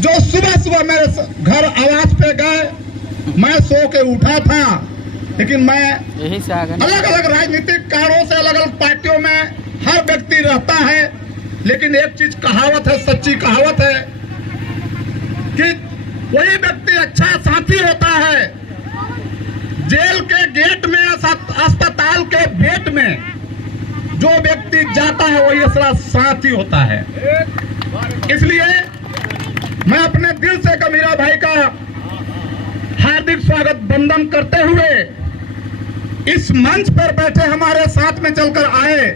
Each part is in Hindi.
जो सुबह सुबह मेरे घर आवाज पे गए, मैं सो के उठा था, लेकिन मैं अलग अलग राजनीतिक कारणों से अलग अलग पार्टियों में हर व्यक्ति रहता है, लेकिन एक चीज कहावत है, सच्ची कहावत है कि वही व्यक्ति अच्छा साथी होता है जेल के गेट में, अस्पताल के बेड में जो व्यक्ति जाता है वही असला साथी होता है। इसलिए मैं अपने दिल से कबीरा भाई का हार्दिक स्वागत वंदन करते हुए इस मंच पर बैठे हमारे साथ में चलकर आए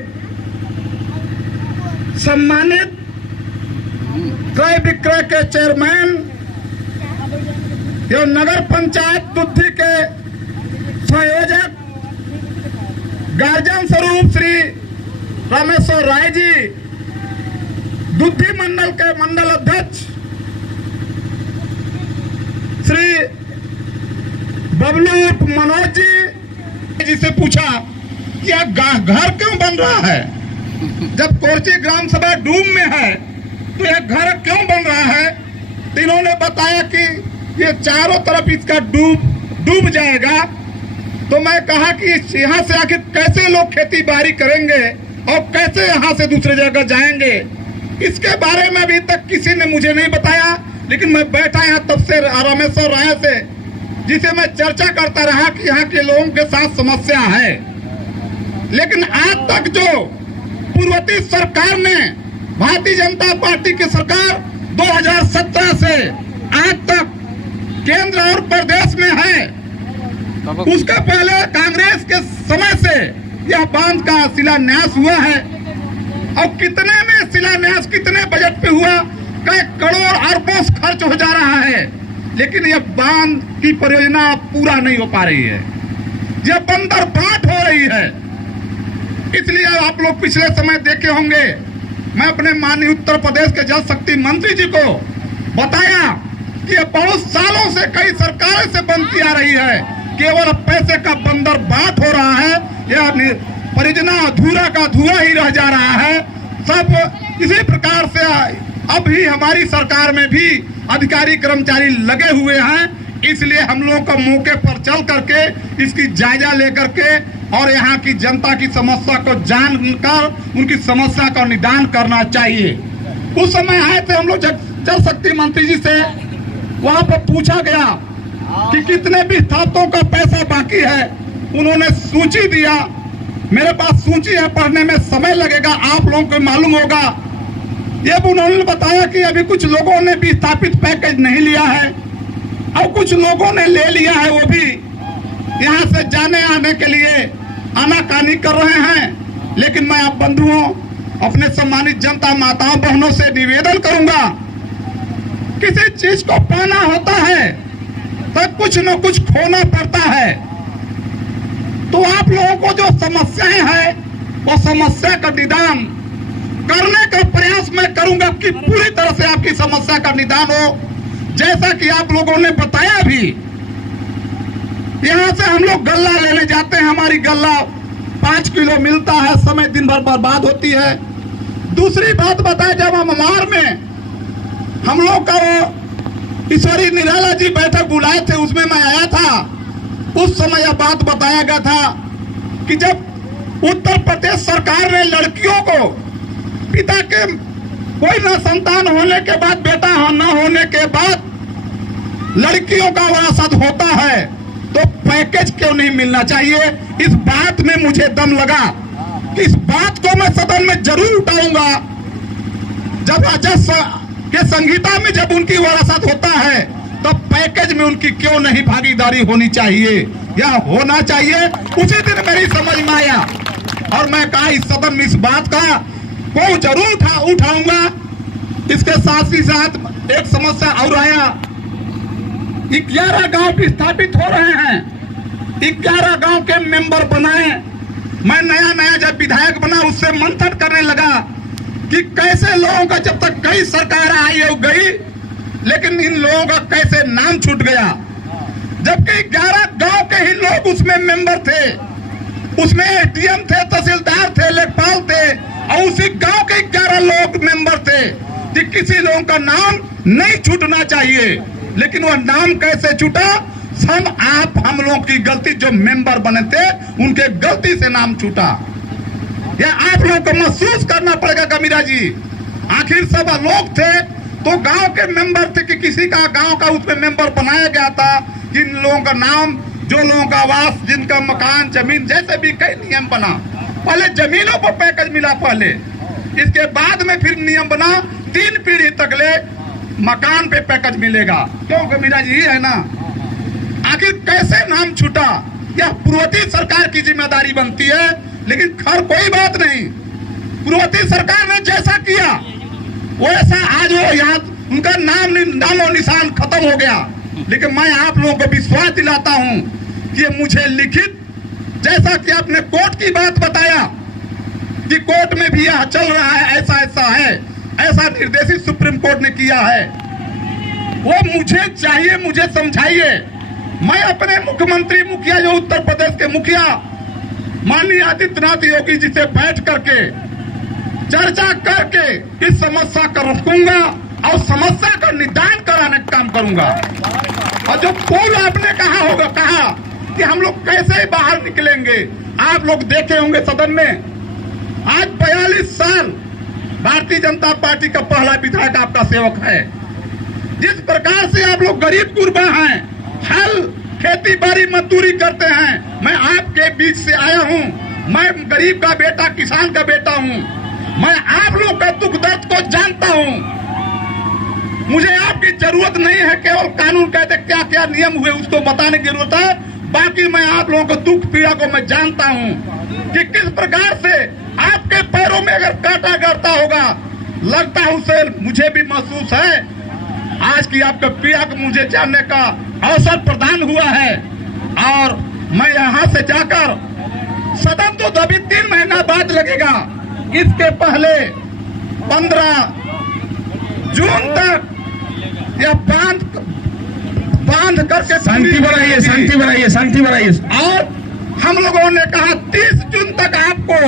सम्मानित क्रय विक्रय के चेयरमैन एवं नगर पंचायत दुद्धि के संयोजक गार्जियन स्वरूप श्री रामेश्वर राय जी, दुद्धि मंडल के मंडल अध्यक्ष श्री बबलू मनोज जी से पूछा कि यह घर क्यों बन रहा है, जब कोरची ग्राम सभा डूब में है तो यह घर क्यों बन रहा है। तो इन्होंने बताया कि ये चारों तरफ इसका डूब जाएगा। तो मैं कहा कि यहाँ से आखिर कैसे लोग खेती बाड़ी करेंगे और कैसे यहाँ से दूसरे जगह जाएंगे, इसके बारे में अभी तक किसी ने मुझे नहीं बताया। लेकिन मैं बैठा यहाँ तब से रामेश्वर राय से, जिसे मैं चर्चा करता रहा कि यहाँ के लोगों के साथ समस्या है, लेकिन आज तक जो पूर्ववर्ती सरकार ने, भारतीय जनता पार्टी की सरकार 2017 से आज तक केंद्र और प्रदेश में है, उसके पहले कांग्रेस के समय से यह बांध का शिलान्यास हुआ है। और कितने में शिलान्यास, कितने बजट पे हुआ, कई करोड़ अरबों खर्च हो जा रहा है, लेकिन यह बांध की परियोजना पूरा नहीं हो पा रही है, यह बंदर बाट हो रही है। इसलिए आप लोग पिछले समय देखे होंगे, मैं अपने माननीय उत्तर प्रदेश के जल शक्ति मंत्री जी को बताया कि यह बहुत सालों से कई सरकारें से बनती आ रही है, केवल पैसे का बंदर बाट हो रहा है, यह परियोजना अधूरा का अधूरा ही रह जा रहा है। सब इसी प्रकार से अभी हमारी सरकार में भी अधिकारी कर्मचारी लगे हुए हैं। इसलिए हम लोगों को मौके पर चल करके इसकी जायजा लेकर के और यहाँ की जनता की समस्या को जानकर उनकी समस्या का निदान करना चाहिए। उस समय आए थे हम लोग जल शक्ति मंत्री जी से, वहां पर पूछा गया कि कितने विस्थापितों का पैसा बाकी है, उन्होंने सूची दिया। मेरे पास सूची है, पढ़ने में समय लगेगा, आप लोगों को मालूम होगा। ये भी उन्होंने बताया कि अभी कुछ लोगों ने विस्थापित पैकेज नहीं लिया है और कुछ लोगों ने ले लिया है, वो भी यहाँ से जाने आने के लिए आनाकानी कर रहे हैं। लेकिन मैं आप बंधुओं, अपने सम्मानित जनता माताओं बहनों से निवेदन करूंगा, किसी चीज को पाना होता है तो कुछ न कुछ खोना पड़ता है। तो आप लोगों को जो समस्याएं हैं वो समस्या का निदान करने का प्रयास मैं करूंगा कि पूरी तरह से आपकी समस्या का निदान हो। जैसा कि आप लोगों ने बताया भी, यहाँ से हम लोग गल्ला लेने जाते हैं, हमारी गल्ला 5 किलो मिलता है, समय दिन भर बर्बाद होती है। दूसरी बात बताए, जब हम अमार में हम लोग का वो ईश्वरी निराला जी बैठक बुलाए थे, उसमें मैं आया था। उस समय यह बात बताया गया था कि जब उत्तर प्रदेश सरकार ने लड़कियों को पिता के कोई न संतान होने के बाद, बेटा न होने के बाद लड़कियों का वरासत होता है, तो पैकेज क्यों नहीं मिलना चाहिए। इस बात में मुझे दम लगा कि इस बात को मैं सदन में जरूर उठाऊंगा। जब राजस्व के संहिता में जब उनकी वरासत होता है तो पैकेज में उनकी क्यों नहीं भागीदारी होनी चाहिए, या होना चाहिए। उसी दिन मेरी समझ में आया और मैं कहा इस सदन में इस बात का को जरूर उठाऊंगा। इसके साथ ही साथ एक समस्या और आया, 11 गांव विस्थापित हो रहे हैं, 11 गांव के मेंबर बनाए। मैं नया जब विधायक बना उससे मंथन करने लगा कि कैसे लोगों का, जब तक कई सरकार आई हो गई, लेकिन इन लोगों का कैसे नाम छूट गया, जबकि 11 गांव के ही लोग उसमें मेंबर थे, उसमें एसडीएम थे, तहसीलदार थे, लेखपाल थे, और उसी गांव के 11 लोग मेंबर थे कि किसी लोगों का नाम नहीं छूटना चाहिए, लेकिन वह नाम कैसे छूटा? हम लोगों की गलती, जो मेंबर बने थे उनके गलती से नाम छूटा। यह आप लोगों को महसूस करना पड़ेगा कमीरा जी। आखिर सब लोग थे तो गांव के मेंबर थे कि किसी का गांव का उसमें मेंबर बनाया गया था, जिन लोगों का नाम, जो लोगों का आवास, जिनका मकान, जमीन, जैसे भी कई नियम बना। पहले जमीनों पर पैकेज मिला पहले, इसके बाद में फिर नियम बना 3 पीढ़ी तक ले मकान पे पैकेज मिलेगा। क्यों कमीरा जी है ना? आखिर कैसे नाम छूटा? यह पूर्ववर्ती सरकार की जिम्मेदारी बनती है, लेकिन खैर कोई बात नहीं। पूर्ववर्ती सरकार ने जैसा किया वैसा आज वो यहाँ उनका नामो निशान खत्म हो गया। लेकिन मैं आप लोगों को विश्वास दिलाता हूँ कि मुझे लिखित, जैसा कि आपने कोर्ट की बात बताया कि कोर्ट में भी यह चल रहा है, ऐसा ऐसा है, ऐसा निर्देशित सुप्रीम कोर्ट ने किया है, वो मुझे चाहिए, मुझे समझाइए। मैं अपने मुख्यमंत्री, मुखिया, जो उत्तर प्रदेश के मुखिया माननीय आदित्यनाथ योगी जी से बैठ करके चर्चा करके इस समस्या को रखूंगा और समस्या का निदान कराने का काम करूंगा। और जो पुल आपने कहा कि हम लोग कैसे बाहर निकलेंगे, आप लोग देखे होंगे सदन में, आज 42 साल भारतीय जनता पार्टी का पहला विधायक आपका सेवक है। जिस प्रकार से आप लोग गरीब गुरबा हैं, हल खेती बाड़ी मजदूरी करते हैं, मैं आपके बीच से आया हूं। मैं गरीब का बेटा, किसान का बेटा हूं। मैं आप लोग का दुख दर्द को जानता हूं। मुझे आपकी जरूरत नहीं है केवल कानून कहते क्या क्या नियम हुए उसको बताने की जरूरत है। बाकी मैं आप लोगों को दुख पीड़ा को मैं जानता हूं कि किस प्रकार से आपके पैरों में अगर कांटा गड़ता होगा, लगता है उसे मुझे भी महसूस है। आज की आपका पीड़ा को मुझे जानने का अवसर प्रदान हुआ है और मैं यहाँ से जाकर सदन तो अभी 3 महीना बाद लगेगा, इसके पहले 15 जून तक यह बांध करके शांति बढ़ाइए। और हम लोगों ने कहा 30 जून तक आपको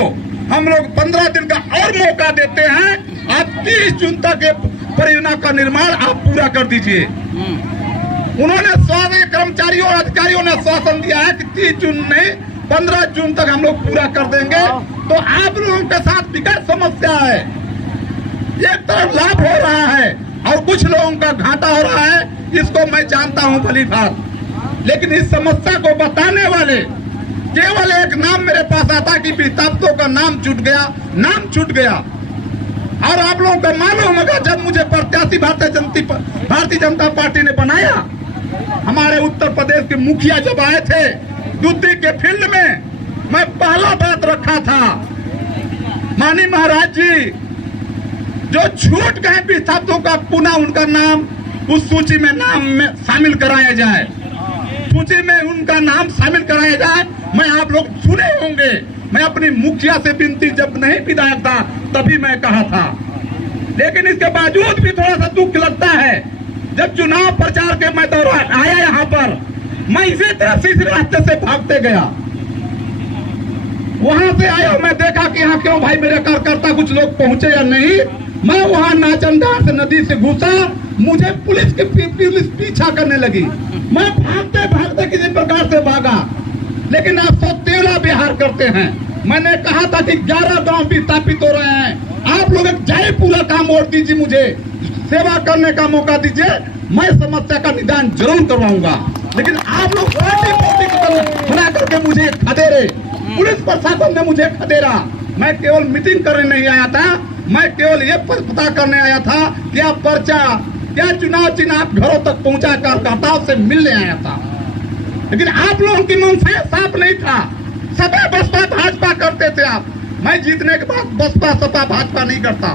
हम लोग 15 दिन का और मौका देते हैं। आप 30 जून तक परियोजना का निर्माण आप पूरा कर दीजिए। उन्होंने स्वास्थ्य कर्मचारियों और अधिकारियों ने आश्वासन दिया है कि 30 जून नहीं 15 जून तक हम लोग पूरा कर देंगे। तो आप लोगों के साथ विकट समस्या है, एक तरफ लाभ हो रहा है और कुछ लोगों का घाटा हो रहा है, इसको मैं जानता हूं भली बात। लेकिन इस समस्या को बताने वाले केवल एक नाम मेरे पास आता कि विस्थापितों का नाम छूट गया। और आप लोगों को मालूम होगा जब मुझे प्रत्याशी भारतीय जनता पार्टी ने बनाया, हमारे उत्तर प्रदेश के मुखिया जब आए थे दूधी के फील्ड में, मैं पहला बात रखा था, माननीय महाराज जी जो छूट गए विस्थापितों का पुनः उनका नाम उस सूची में शामिल कराया जाए, सूची में उनका नाम शामिल कराया जाए। मैं आप लोग सुने होंगे, मैं अपनी मुखिया से विनती जब नहीं विधायक था तभी मैं कहा था। लेकिन इसके बावजूद भी थोड़ा सा दुख लगता है, जब चुनाव प्रचार के मैं दौरान आया यहाँ पर, मैं इसी तरह से इस रास्ते से भागते गया, वहां से आया, मैं देखा कि यहाँ क्यों भाई मेरे कार्यकर्ता कुछ लोग पहुंचे या नहीं। मैं वहां नाचनदार से नदी से घुसा, मुझे पुलिस पीछा करने लगी। मैं भागते भागते किसी प्रकार से भागा, लेकिन आप सब तेला बिहार करते हैं। मैंने कहा था कि 11 गांव विस्थापित हो रहे हैं, आप लोग जाए पूरा काम और दीजिए, मुझे सेवा करने का मौका दीजिए, मैं समस्या का निदान जरूर करवाऊंगा। लेकिन आप लोग बना करके मुझे खदेरे, पुलिस प्रशासन ने मुझे खदेरा। मैं केवल मीटिंग करने नहीं आया था, मैं केवल ये पता करने आया था कि आप पर्चा क्या चुनाव चिन्ह आप घरों तक पहुंचा कार्यकर्ताओं से मिलने आया था। लेकिन आप लोगों की मंशा साफ नहीं था, सपा बसपा भाजपा करते थे आप। मैं जीतने के बाद बसपा सपा भाजपा नहीं करता।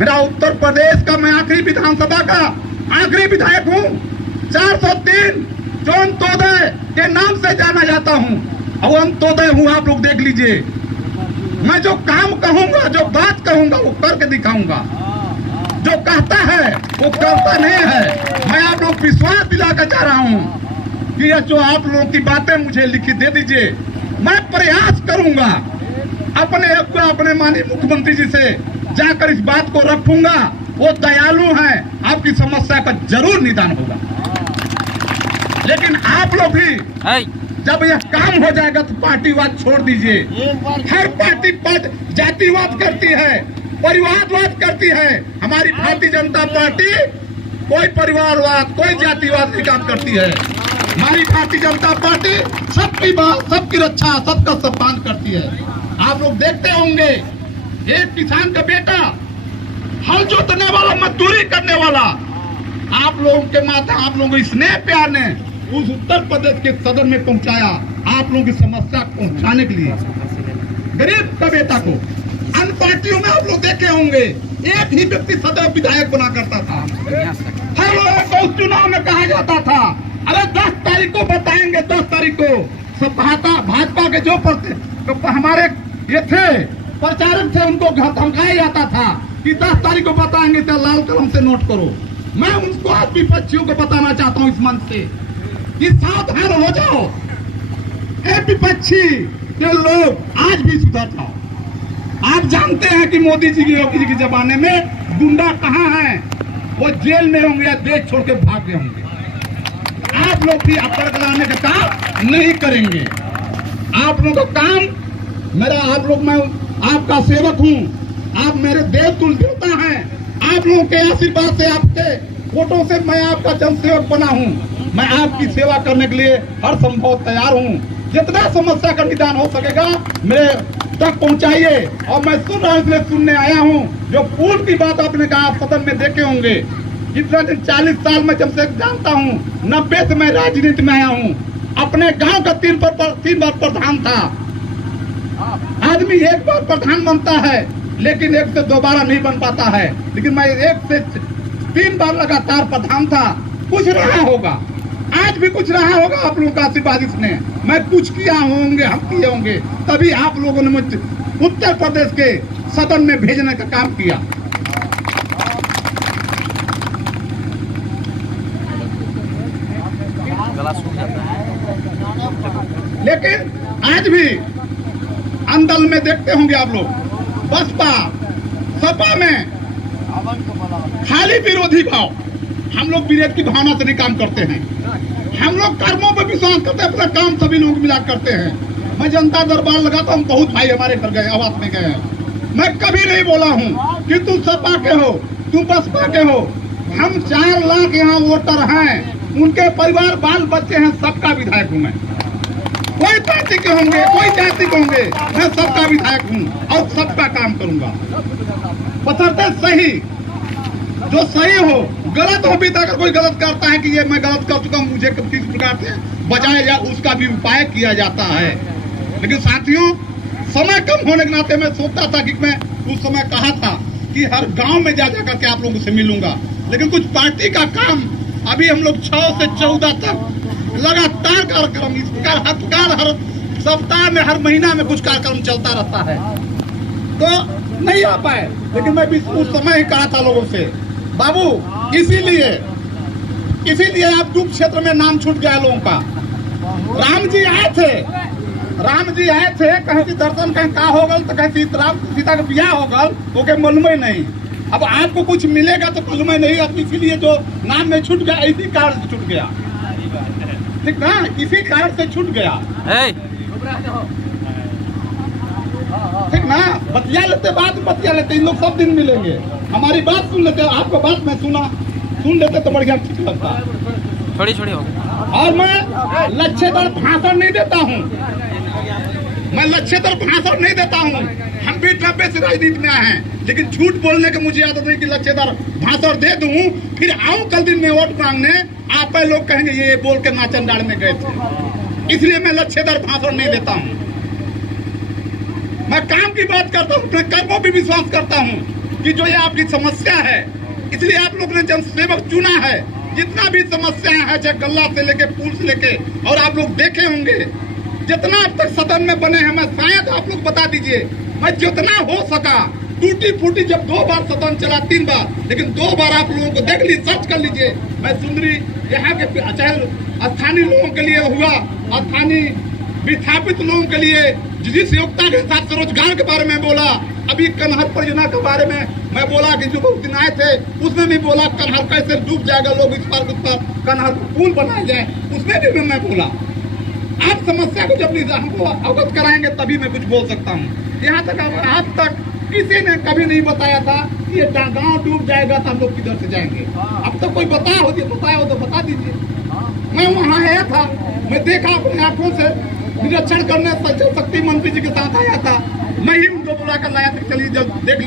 मेरा उत्तर प्रदेश का मैं आखिरी विधानसभा का आखिरी विधायक हूँ। 403 जो अंत्योदय के नाम से जाना जाता हूँ, और अंत्योदय हूँ, आप लोग देख लीजिए। मैं जो काम कहूंगा, जो बात कहूंगा वो करके दिखाऊंगा, जो कहता है वो करता नहीं है। मैं आप लोग विश्वास दिलाकर जा रहा हूँ कि यह जो आप लोगों की बातें मुझे लिखी दे दीजिए, मैं प्रयास करूंगा अपने माननीय मुख्यमंत्री जी से जाकर इस बात को रखूंगा वो दयालु हैं, आपकी समस्या का जरूर निदान होगा। लेकिन आप लोग भी जब यह काम हो जाएगा तो पार्टीवाद छोड़ दीजिए। हर पार्टी जातिवाद करती है, परिवारवाद करती है। हमारी भारतीय जनता पार्टी कोई परिवारवाद, कोई जातिवाद नहीं काम करती है। हमारी भारतीय जनता पार्टी सबकी बात, सबकी रक्षा, सबका सम्मान करती है। आप लोग देखते होंगे, एक किसान का बेटा हल जोतने वाला, मजदूरी करने वाला, आप लोगों के माता, आप लोगों को स्नेह प्यार ने उस उत्तर प्रदेश के सदन में पहुंचाया, आप लोगों की समस्या पहुंचाने के लिए। गरीब का बेटा को अन्य पार्टियों में आप लोग देखे होंगे, एक ही व्यक्ति सदैव विधायक बना करता था। हर लोगों को उस चुनाव में कहा जाता था, अरे 10 तारीख को बताएंगे, 10 तारीख को सब भाजपा के जो हमारे ये थे प्रचारक थे, उनको धमकाया जाता था कि 10 तारीख को बताएंगे तो लाल कलम से नोट करो। मैं उनको आज विपक्षियों को बताना चाहता हूँ इस मंच से कि सावधान हो जाओ। विपक्षी के लोग आज भी सुधर जाओ। आप जानते हैं कि मोदी जी की, योगी जी के जमाने में गुंडा कहाँ हैं? वो जेल में होंगे या देश छोड़ के भाग गए होंगे। आप लोग भी अपर कराने का काम नहीं करेंगे। आप लोगों का काम मेरा, आप लोग, मैं आपका सेवक हूँ, आप मेरे देव तुल्य देवता हैं। आप लोगों के आशीर्वाद से, आपके वोटों से मैं आपका जनसेवक बना हूँ। मैं आपकी सेवा करने के लिए हर संभव तैयार हूँ। जितना समस्या का निदान हो सकेगा मेरे तक पहुँचाइए। और मैं सुन रहा हूँ, इसलिए सुनने आया हूँ। जो पुल की बात आपने कहा, आप सदन में देखे होंगे, जितना दिन 40 साल में जब से जानता हूँ, 90 से मैं राजनीति में आया हूँ। अपने गांव का 3 बार प्रधान था। आदमी एक बार प्रधान बनता है, लेकिन 1 से 2 बार नहीं बन पाता है। लेकिन मैं 1 से 3 बार लगातार प्रधान था। कुछ रहा होगा, आज भी कुछ रहा होगा आप लोगों का आशीर्वाद इसने। मैं कुछ किया होंगे, हम किए होंगे, तभी आप लोगों ने मुझे उत्तर प्रदेश के सदन में भेजने का काम किया। लेकिन आज भी अंदर में देखते होंगे आप लोग, बसपा सपा में खाली विरोधी भाव। हम लोग विरोध की भावना से नहीं काम करते हैं। हम लोग कर्मों पर विश्वास करते हैं, अपना काम सभी लोग मिला करते हैं। मैं जनता दरबार लगाता हूँ, बहुत भाई हमारे घर गए, आवास में गए हैं। मैं कभी नहीं बोला हूँ कि तुम सपा के हो, तुम बसपा के हो। हम 4 लाख यहाँ वोटर हैं, उनके परिवार बाल बच्चे हैं, सबका विधायक हूँ मैं। कोई पार्टी के होंगे, कोई जाति के होंगे, मैं सबका विधायक हूँ और सबका काम करूंगा। बशर्ते सही, जो सही हो। गलत हो भी तो अगर कोई गलत करता है कि ये मैं गलत कर चुका हूँ, मुझे किस प्रकार से बजाय या उसका भी उपाय किया जाता है। लेकिन साथियों, समय कम होने के नाते मैं सोचता था कि मैं उस समय कहा था कि हर गांव में जा करके आप लोगों से मिलूंगा। लेकिन कुछ पार्टी का काम, अभी हम लोग 6 से 14 तक लगातार कार्यक्रम, इस प्रकार हर सप्ताह में, हर महीना में कुछ कार्यक्रम चलता रहता है, तो नहीं आ पाए। लेकिन मैं भी उस समय ही कहा था लोगों से, बाबू इसीलिए आप दुख क्षेत्र में नाम छूट गया लोगों का। राम जी आए थे, कहीं की दर्शन कहीं का हो गल, तो कहीं सीता का बियाह हो गल, ओके मालूम ही नहीं। अब आपको कुछ मिलेगा तो मालूम ही नहीं। अब इसीलिए जो नाम में छूट गया, इसी कारण से छूट गया, ठीक ना, इसी कारण से छूट गया, ठीक ना। बतिया लेते, बात बतिया लेते, इन लोग सब दिन मिलेंगे, हमारी बात सुन लेते। आपको बात मैं सुन लेते तो बढ़िया, ठीक लगता। छोड़ी हो गई। और मैं लच्छेदार भाषण नहीं देता हूँ, मैं लच्छेदार भाषण नहीं देता हूँ। हम भी 90 से राजनीति में आए हैं, लेकिन झूठ बोलने की मुझे आदत नहीं कि लच्छेदार भाषण दे दूं, फिर आऊं कल दिन में वोट मांगने, आप लोग कहेंगे ये बोल के नाचन डाल में गए थे। इसलिए मैं लच्छेदार भाषण नहीं देता हूँ। मैं काम की बात करता हूँ, अपने कर्मों पर विश्वास करता हूँ कि जो ये आपकी समस्या है, इसलिए आप लोग ने जनसेवक चुना है। जितना भी समस्याएं हैं, चाहे गल्ला से लेके पुल से लेके, और आप लोग देखे होंगे जितना अब तक सदन में बने हैं, मैं शायद आप लोग बता दीजिए, मैं जितना हो सका टूटी फूटी, जब 2 बार सदन चला, 3 बार, लेकिन 2 बार आप लोगों को देख ली, सर्च कर लीजिए। मैं सुंदरी यहाँ के चाहे स्थानीय लोगों के लिए हुआ, स्थानीय विस्थापित लोगों के लिए जिस योग्यता के हिसाब से रोजगार के बारे में बोला, अभी कन्हर परियोजना के बारे में मैं बोला कि जो उस दिन आए थे उसमें भी बोला कन्हार कैसे डूब जाएगा, लोग इस पार उस पार कन्हार पुल बनाया जाए, उसमें भी मैं बोला। आप समस्या को जब हमको अवगत कराएंगे तभी मैं कुछ बोल सकता हूँ। यहाँ तक आज तक किसी ने कभी नहीं बताया था कि ये गाँव डूब जाएगा तो हम लोग किधर से जाएंगे। अब तो कोई बताया हो तो बता दीजिए। मैं वहाँ आया था, मैं देखा अपने आंखों से, निरीक्षण करने जल शक्ति मंत्री जी के साथ आया था। मैं ही उनको बुला कर लाया था, चलिए जब देख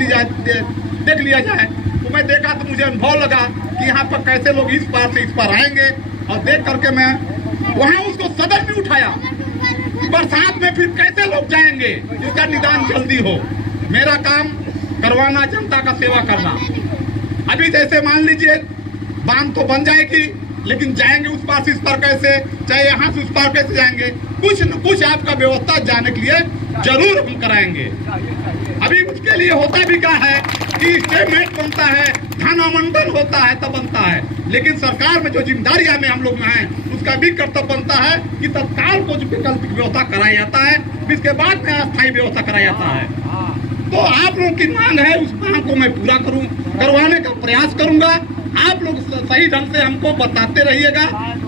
लिया जाए। तो मैं देखा तो मुझे अनुभव लगा कि यहाँ पर कैसे लोग इस पार से इस पार आएंगे, और देख करके मैं वहाँ उसको सदन में उठाया। बरसात में फिर कैसे लोग जाएंगे, इसका निदान जल्दी हो। मेरा काम करवाना, जनता का सेवा करना। अभी जैसे मान लीजिए बांध तो बन जाएगी, लेकिन जाएंगे उस पार से इस पार कैसे, चाहे यहाँ से उस पार कैसे जाएंगे, कुछ न कुछ आपका व्यवस्था जाने के लिए जरूर हम कराएंगे। अभी उसके लिए होता भी क्या है कि स्टेटमेंट बनता है, धन आवंटन होता है तब बनता है, लेकिन सरकार में जो जिम्मेदारियां में हम लोग में हैं उसका भी कर्तव्य बनता है कि तत्काल को जो वैकल्पिक व्यवस्था कराया जाता है, इसके बाद में अस्थायी व्यवस्था कराया जाता है। तो आप लोगों की मांग है, उस मांग को मैं पूरा करवाने का प्रयास करूंगा। आप लोग सही ढंग से हमको बताते रहिएगा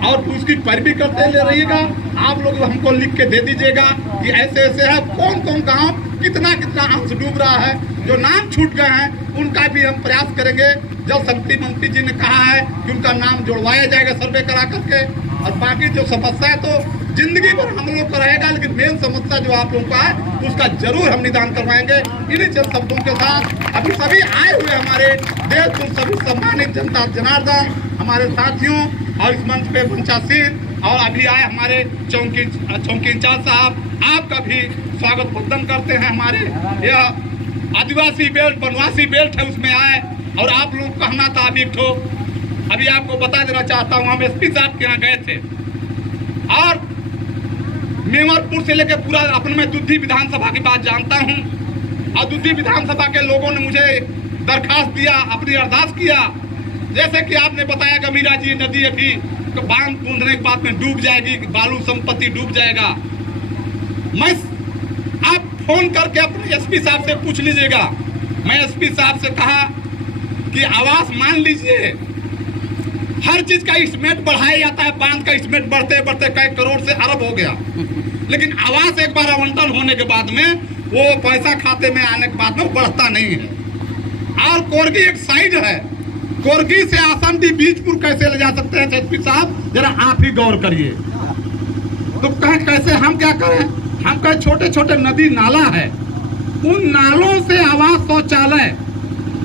और उसकी पैरवी करते रहिएगा। आप लोग हमको लिख के दे दीजिएगा कि ऐसे ऐसे है, कौन कौन गांव कितना कितना अंश डूब रहा है, जो नाम छूट गए हैं उनका भी हम प्रयास करेंगे। जल शक्ति मंत्री जी ने कहा है कि उनका नाम जुड़वाया जाएगा सर्वे करा करके, और बाकी जो समस्या है तो जिंदगी भर हम लोग का रहेगा, लेकिन मेन समस्या जो आप लोगों का है उसका जरूर हम निदान करवाएंगे। इन्हीं चंद शब्दों के साथ अभी सभी आए हुए हमारे देश को सभी सम्मानित जनता जनार्दन, हमारे साथियों और इस मंच पे पंचायत और अभी आए हमारे चौकी इंचार्ज साहब, आपका भी स्वागत वंदन करते हैं। हमारे यह आदिवासी बेल्ट वनवासी बेल्ट है उसमें आए, और आप लोग कहना था अभी ठो अभी आपको बता देना चाहता हूँ, हम एसपी साहब के यहाँ गए थे और मेमरपुर से लेकर पूरा अपने में दुद्धी विधानसभा की बात जानता हूँ, और दुद्धी विधानसभा के लोगों ने मुझे दरखास्त दिया, अपनी अरदास किया। जैसे कि आपने बताया गंभीरा जी नदी अभी तो बांध बूंदने के बाद में डूब जाएगी, बालू संपत्ति डूब जाएगा। मैं आप फोन करके अपने एसपी साहब से पूछ लीजिएगा। मैं एसपी साहब से कहा कि आवास मान लीजिए, हर चीज का एस्टिमेट बढ़ाया जाता है, बांध का एस्टिमेट बढ़ते बढ़ते कई करोड़ से अरब हो गया, लेकिन आवास एक बार आवंटन होने के बाद में वो पैसा खाते में आने के बाद में बढ़ता नहीं है। और कोरगी एक साइड है, कोरगी से आसंदी बीजपुर कैसे ले जा सकते हैं एसपी साहब, जरा आप ही गौर करिए। तो कैसे हम क्या करें, हम कहें छोटे छोटे नदी नाला है, उन नालों से आवास शौचालय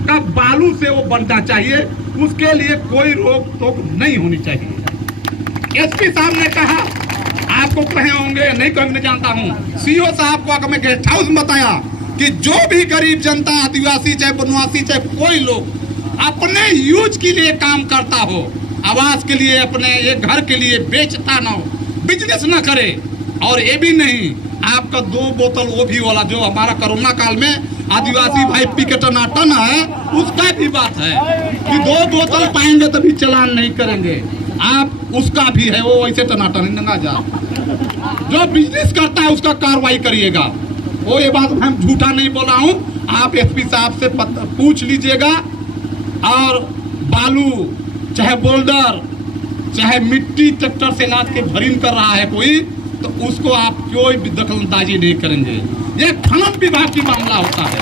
का बालू से वो बनना चाहिए, उसके लिए कोई रोक टोक नहीं होनी चाहिए। एसपी साहब ने कहा, आपको कहे होंगे नहीं कहीं नहीं जानता हूँ, सीओ साहब को मैं गेस्ट हाउस में बताया कि जो भी गरीब जनता, आदिवासी चाहे वनवासी चाहे कोई लोग अपने यूज के लिए काम करता हो, आवास के लिए, अपने ये घर के लिए बेचता ना हो, बिजनेस ना करे। और ये भी नहीं, आपका 2 बोतल वो भी वाला जो हमारा कोरोना काल में आदिवासी भाई पी के टनाटन है, उसका भी बात है कि 2 बोतल पाएंगे तभी चलान नहीं करेंगे। आप उसका भी है, वो वैसे टनाटन ही नंगा जा। जो बिजनेस करता है उसका कार्रवाई करिएगा। वो ये बात मैं झूठा नहीं बोला हूँ, आप एसपी साहब से पूछ लीजिएगा। और बालू चाहे बोल्डर चाहे मिट्टी ट्रैक्टर से लाद के भरीन कर रहा है कोई, तो उसको आप कोई भी दखलंदाजी नहीं करेंगे। ये खनन विभाग की मामला होता है।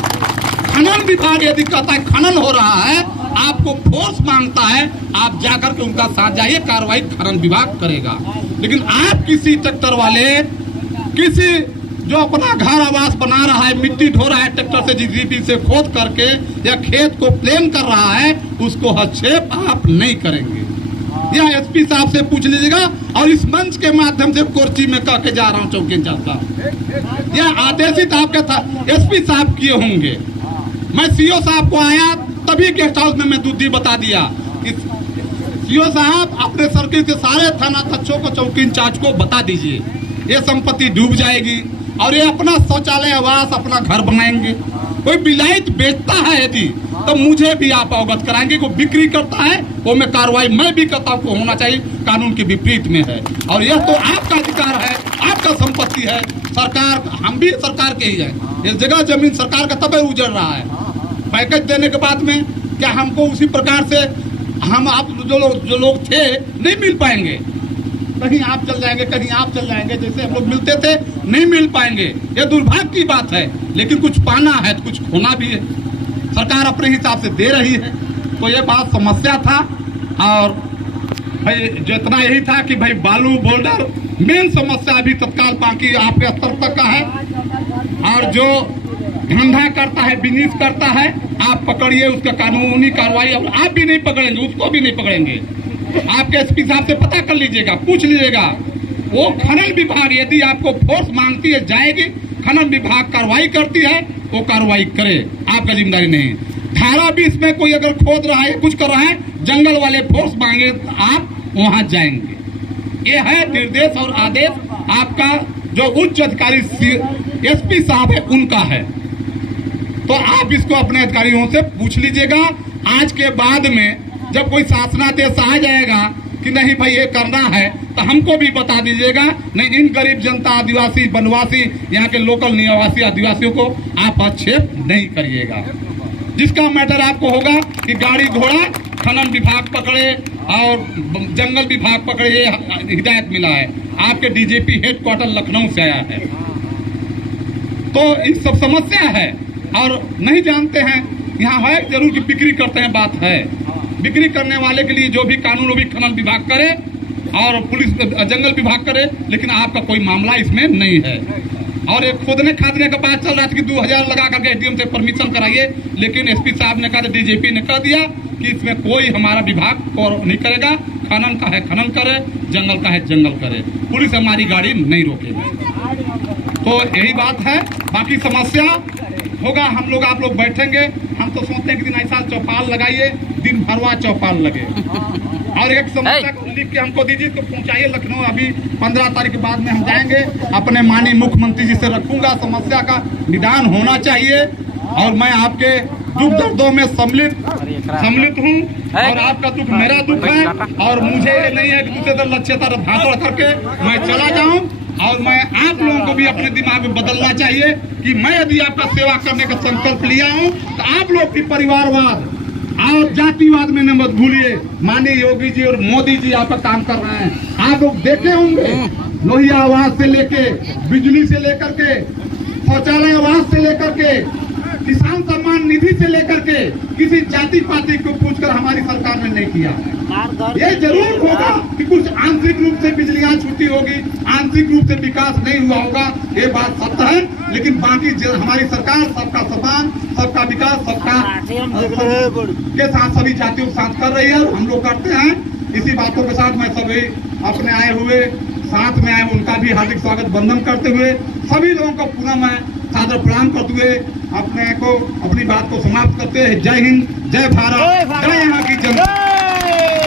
खनन विभाग यदि कहता है खनन हो रहा है, आपको फोर्स मांगता है, आप जाकर के उनका साथ जाइए, कार्रवाई खनन विभाग करेगा। लेकिन आप किसी ट्रैक्टर वाले, किसी जो अपना घर आवास बना रहा है, मिट्टी ढो रहा है ट्रैक्टर से, जीसीबी से खोद करके या खेत को प्लेन कर रहा है, उसको हस्तक्षेप आप नहीं करेंगे। यह एसपी साहब से पूछ लीजिएगा। और इस मंच के माध्यम से कोर्ची में कह के जा रहा हूँ चौकी इंचार्ज साहब, यह आदेशित आपके था एसपी साहब किए होंगे। मैं सीओ साहब को आया तभी गेस्ट हाउस में मैं दूधी बता दिया कि सीओ साहब अपने सर्किल के सारे थाना अध्यक्षों को, चौकी इंचार्ज को बता दीजिए ये संपत्ति डूब जाएगी और ये अपना शौचालय आवास अपना घर बनाएंगे। कोई विलायत बेचता है यदि तो मुझे भी आप अवगत कराएंगे। कोई बिक्री करता है वो मैं कार्रवाई मैं भी करता हूँ, होना चाहिए, कानून के विपरीत में है। और यह तो आपका अधिकार है, आपका संपत्ति है। सरकार, हम भी सरकार के ही है, इस जगह जमीन सरकार का तब उजड़ रहा है। पैकेज देने के बाद में क्या हमको उसी प्रकार से हम आप जो लोग थे नहीं मिल पाएंगे? कहीं आप चल जाएंगे, कहीं आप चल जाएंगे, जैसे हम लोग मिलते थे नहीं मिल पाएंगे। ये दुर्भाग्य की बात है, लेकिन कुछ पाना है तो कुछ खोना भी है। सरकार अपने हिसाब से दे रही है, तो ये बात समस्या था। और भाई जितना यही था कि भाई बालू बोल्डर मेन समस्या अभी तत्काल बाकी आपके स्तर तक का है। और जो धंधा करता है, बिजनेस करता है, आप पकड़िए, उसका कानूनी कार्रवाई। और आप भी नहीं पकड़ेंगे, उसको भी नहीं पकड़ेंगे। आपके एसपी साहब से पता कर लीजिएगा, पूछ लीजिएगा। वो खनन विभाग यदि आपको फोर्स मांगती है जाएगी, खनन विभाग कार्रवाई करती है, वो कार्रवाई करे, आपका जिम्मेदारी नहीं। धारा 20 में कोई अगर खोद रहा है, कुछ कर रहा है, जंगल वाले फोर्स मांगे तो आप वहां जाएंगे। ये है निर्देश और आदेश आपका जो उच्च अधिकारी एसपी साहब है उनका है। तो आप इसको अपने अधिकारियों से पूछ लीजिएगा। आज के बाद में जब कोई शासनादेश आ जाएगा कि नहीं भाई ये करना है, तो हमको भी बता दीजिएगा। नहीं, इन गरीब जनता, आदिवासी, वनवासी, यहाँ के लोकल निवासी आदिवासियों को आप आक्षेप नहीं करिएगा। जिसका मैटर आपको होगा कि गाड़ी घोड़ा खनन विभाग पकड़े और जंगल विभाग पकड़े, ये हिदायत मिला है, आपके डीजीपी हेडक्वार्टर लखनऊ से आया है। तो ये सब समस्या है और नहीं जानते हैं। यहाँ है जरूर कि बिक्री करते हैं, बात है। बिक्री करने वाले के लिए जो भी कानून वो भी खनन विभाग करे और पुलिस जंगल विभाग करे, लेकिन आपका कोई मामला इसमें नहीं है। और एक खोदने खादने का बात चल रहा था कि 2000 लगा करके एडीएम से परमिशन कराइए, लेकिन एसपी साहब ने कहा, डीजीपी ने कह दिया कि इसमें कोई हमारा विभाग को नहीं करेगा। खनन का है खनन करे, जंगल का है जंगल करे, पुलिस हमारी गाड़ी नहीं रोकेगी। तो यही बात है। बाकी समस्या होगा, हम लोग आप लोग बैठेंगे। हम तो सोचते हैं कि दिन ऐसा चौपाल लगाइए, दिन भरवा चौपाल लगे। और एक समस्या को लिख के हमको दीजिए, तो पहुंचाइए लखनऊ। अभी 15 तारीख के बाद में हम जाएंगे, अपने माननीय मुख्यमंत्री जी से रखूंगा। समस्या का निदान होना चाहिए और मैं आपके दुख दर्दों में सम्मिलित हूँ और आपका दुख मेरा दुख है। और मुझे ये नहीं है कि दूसरे तरफ लक्ष्यता भागदौड़ करके मैं चला जाऊँ। और मैं आप लोगों को भी अपने दिमाग में बदलना चाहिए कि मैं यदि आपका सेवा करने का संकल्प लिया हूँ, तो आप लोग की परिवारवाद और जातिवाद में न मत भूलिए। माननीय योगी जी और मोदी जी आपका काम कर रहे हैं। आप लोग देखे होंगे, लोहिया आवास से लेके, बिजली से लेकर के, शौचालय आवास से लेकर के, किसान सम्मान निधि से लेकर के, किसी जाति पाति को पूछकर हमारी सरकार ने नहीं किया। ये जरूर होगा कि कुछ आंतरिक रूप से बिजलियां छूटी होगी, आंतरिक रूप से विकास नहीं हुआ होगा, ये बात सत्य है। लेकिन बाकी हमारी सरकार सबका सम्मान, सबका विकास, सबका के साथ सभी जातियों के साथ कर रही है और हम लोग करते हैं। इसी बातों के साथ मैं सभी अपने आए हुए साथ में आए उनका भी हार्दिक स्वागत बंधन करते हुए सभी लोगों को पुनः मैं सादर प्रणाम करते हुए अपने को अपनी बात को समाप्त करते हैं। जय हिंद, जय भारत, जय यहाँ की जनता।